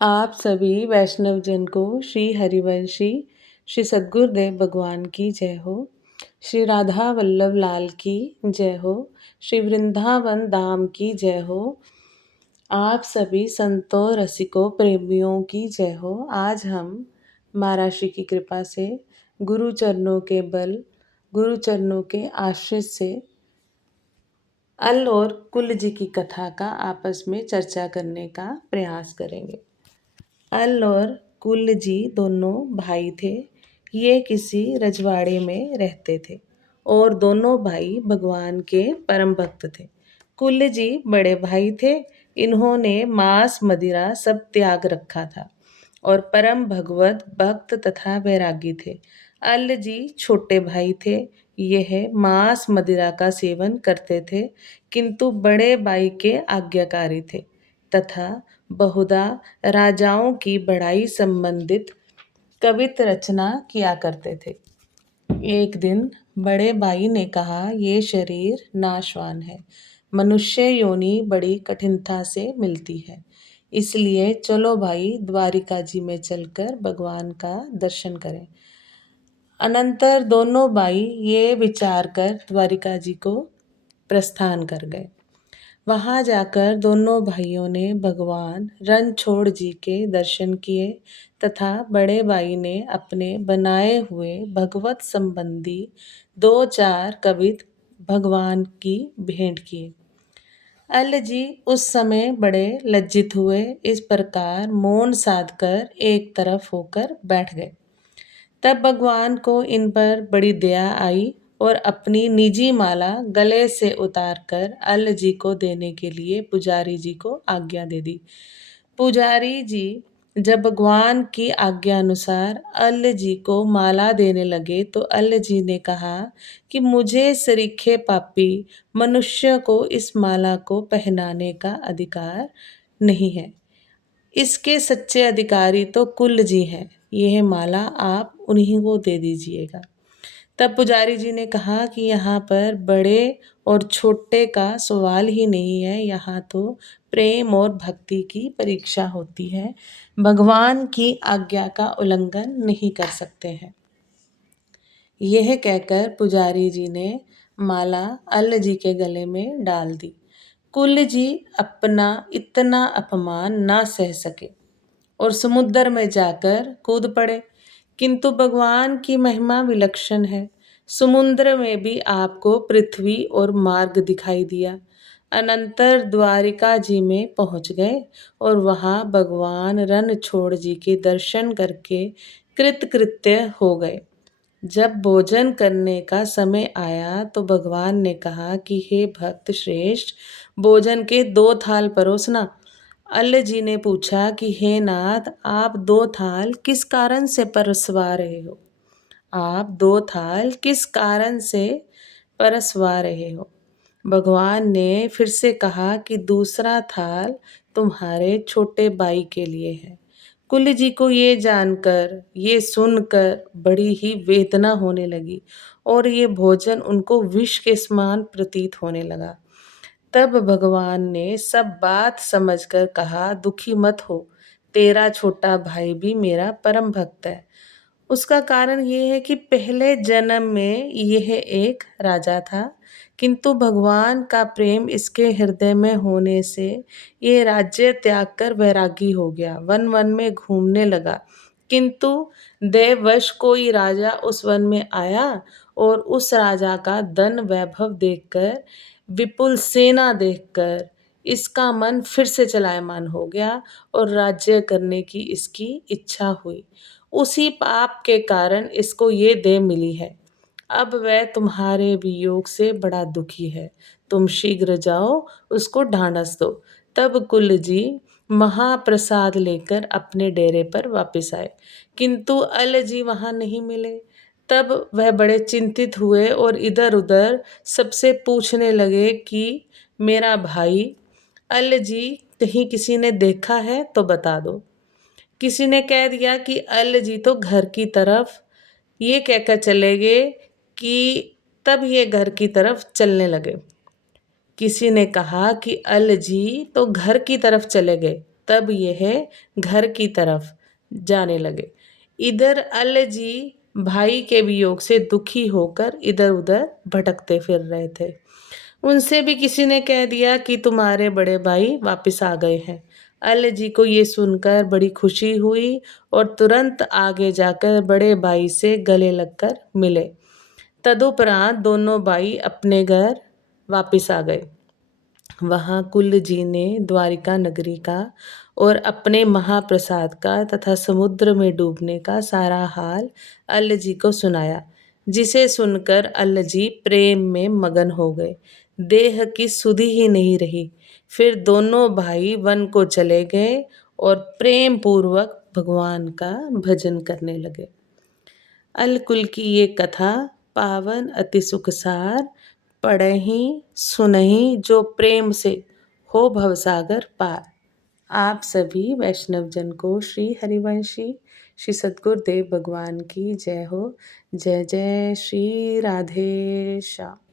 आप सभी वैष्णव जन को श्री हरिवंशी श्री सद्गुरुदेव भगवान की जय हो। श्री राधा वल्लभ लाल की जय हो। श्री वृंदावन धाम की जय हो। आप सभी संतों रसिकों प्रेमियों की जय हो। आज हम महाराष्ट्र की कृपा से गुरु चरणों के बल, गुरु चरणों के आश्रित से अल और कुल जी की कथा का आपस में चर्चा करने का प्रयास करेंगे। अल और कुल जी दोनों भाई थे। ये किसी रजवाड़े में रहते थे और दोनों भाई भगवान के परम भक्त थे। कुल जी बड़े भाई थे। इन्होंने मांस मदिरा सब त्याग रखा था और परम भगवत भक्त तथा वैरागी थे। अल जी छोटे भाई थे। यह मांस मदिरा का सेवन करते थे किंतु बड़े भाई के आज्ञाकारी थे तथा बहुधा राजाओं की बड़ाई संबंधित कवित रचना किया करते थे। एक दिन बड़े भाई ने कहा, ये शरीर नाशवान है, मनुष्य योनि बड़ी कठिनता से मिलती है, इसलिए चलो भाई द्वारिका जी में चलकर भगवान का दर्शन करें। अनंतर दोनों भाई ये विचार कर द्वारिका जी को प्रस्थान कर गए। वहां जाकर दोनों भाइयों ने भगवान रणछोड़ जी के दर्शन किए तथा बड़े भाई ने अपने बनाए हुए भगवत संबंधी दो चार कवित भगवान की भेंट किए। अल जी उस समय बड़े लज्जित हुए। इस प्रकार मौन साधकर एक तरफ होकर बैठ गए। तब भगवान को इन पर बड़ी दया आई और अपनी निजी माला गले से उतारकर अल जी को देने के लिए पुजारी जी को आज्ञा दे दी। पुजारी जी जब भगवान की आज्ञा अनुसार अल जी को माला देने लगे तो अल जी ने कहा कि मुझे सरीखे पापी मनुष्य को इस माला को पहनाने का अधिकार नहीं है। इसके सच्चे अधिकारी तो कुल जी हैं। यह माला आप उन्हीं को दे दीजिएगा। तब पुजारी जी ने कहा कि यहाँ पर बड़े और छोटे का सवाल ही नहीं है, यहाँ तो प्रेम और भक्ति की परीक्षा होती है। भगवान की आज्ञा का उल्लंघन नहीं कर सकते हैं। यह कहकर पुजारी जी ने माला अल जी के गले में डाल दी। कुल जी अपना इतना अपमान ना सह सके और समुद्र में जाकर कूद पड़े। किंतु भगवान की महिमा विलक्षण है। समुद्र में भी आपको पृथ्वी और मार्ग दिखाई दिया। अनंतर द्वारिका जी में पहुंच गए और वहां भगवान रणछोड़ जी के दर्शन करके कृतकृत्य हो गए। जब भोजन करने का समय आया तो भगवान ने कहा कि हे भक्त श्रेष्ठ, भोजन के दो थाल परोसना। अल्ल जी ने पूछा कि हे नाथ, आप दो थाल किस कारण से परसवा रहे हो? आप दो थाल किस कारण से परसवा रहे हो? भगवान ने फिर से कहा कि दूसरा थाल तुम्हारे छोटे भाई के लिए है। कुल जी को ये जानकर, ये सुनकर बड़ी ही वेदना होने लगी और ये भोजन उनको विष के समान प्रतीत होने लगा। तब भगवान ने सब बात समझकर कहा, दुखी मत हो, तेरा छोटा भाई भी मेरा परम भक्त है। उसका कारण ये है कि पहले जन्म में यह एक राजा था, किंतु भगवान का प्रेम इसके हृदय में होने से ये राज्य त्याग कर वैरागी हो गया, वन वन में घूमने लगा। किंतु देववश कोई राजा उस वन में आया और उस राजा का धन वैभव देखकर, विपुल सेना देखकर इसका मन फिर से चलायमान हो गया और राज्य करने की इसकी इच्छा हुई। उसी पाप के कारण इसको ये देह मिली है। अब वह तुम्हारे वियोग से बड़ा दुखी है। तुम शीघ्र जाओ, उसको ढांढस दो। तब कुल जी महाप्रसाद लेकर अपने डेरे पर वापस आए, किंतु अल जी वहां नहीं मिले। तब वह बड़े चिंतित हुए और इधर उधर सबसे पूछने लगे कि मेरा भाई अल जी कहीं किसी ने देखा है तो बता दो। किसी ने कह दिया कि अल जी तो घर की तरफ, ये कहकर चले गए कि तब ये घर की तरफ चलने लगे। किसी ने कहा कि अल जी तो घर की तरफ चले गए। तब यह घर की तरफ जाने लगे। इधर अल्ल जी भाई के वियोग से दुखी होकर इधर उधर भटकते फिर रहे थे। उनसे भी किसी ने कह दिया कि तुम्हारे बड़े भाई वापस आ गए हैं। अल्ल जी को ये सुनकर बड़ी खुशी हुई और तुरंत आगे जाकर बड़े भाई से गले लगकर मिले। तदुपरांत दोनों भाई अपने घर वापस आ गए। वहाँ कुल्ल जी ने द्वारिका नगरी का और अपने महाप्रसाद का तथा समुद्र में डूबने का सारा हाल अल्ल जी को सुनाया, जिसे सुनकर अल्ल जी प्रेम में मगन हो गए। देह की सुधि ही नहीं रही। फिर दोनों भाई वन को चले गए और प्रेम पूर्वक भगवान का भजन करने लगे। अलकुल की ये कथा पावन अति सुखसार, पढ़हि सुनहि जो प्रेम से हो भवसागर पार। आप सभी वैष्णव जन को श्री हरिवंशी श्री सद्गुरुदेव भगवान की जय हो। जय जय श्री राधे श्याम।